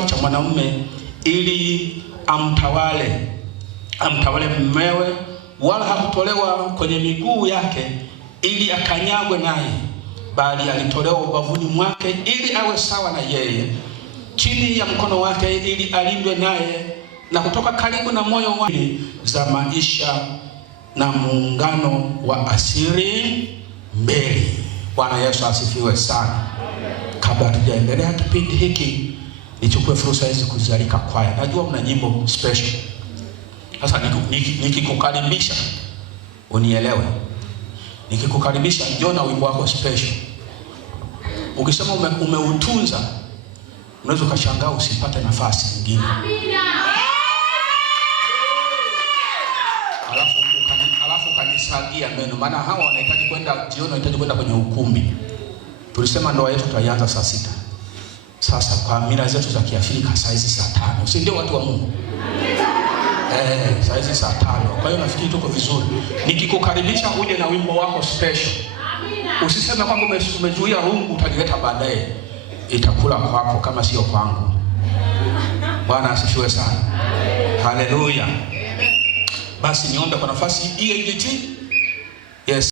kichwa cha mwanamume ili amtawale mumewe, wala hakutolewa kwenye miguu yake ili akanyagwe naye, bali alitolewa ubavuni mwake ili awe sawa na yeye, chini ya mkono wake ili alindwe naye, na kutoka karibu na moyo wake za maisha na muungano wa asili mbele. Bwana Yesu asifiwe sana. Kabla hatujaendelea kipindi hiki, nichukue fursa hizi kuzialika kwaya. Najua mna nyimbo special. Sasa nikikukaribisha unielewe. Nikikukaribisha njoo na wimbo wako special. Ukisema umeutunza, unaweza ukashangaa usipate nafasi nyingine. Alafu kanisagia meno, maana hawa wanahitaji kwenda jioni, wanahitaji kwenda kwenye ukumbi. Tulisema ndoa yetu tutaianza saa 6. Sasa kwa mila zetu za Kiafrika saa hizi saa 5. Si ndio watu wa Mungu? Saa hizi saa 5. Kwa hiyo nafikiri tuko vizuri. Nikikukaribisha uje na wimbo wako special. Usiseme kwamba umezuia rungu utalileta baadaye. Itakula kwako kama sio kwangu. Bwana asifiwe sana. Haleluya. Basi niombe kwa nafasi hii. Yes.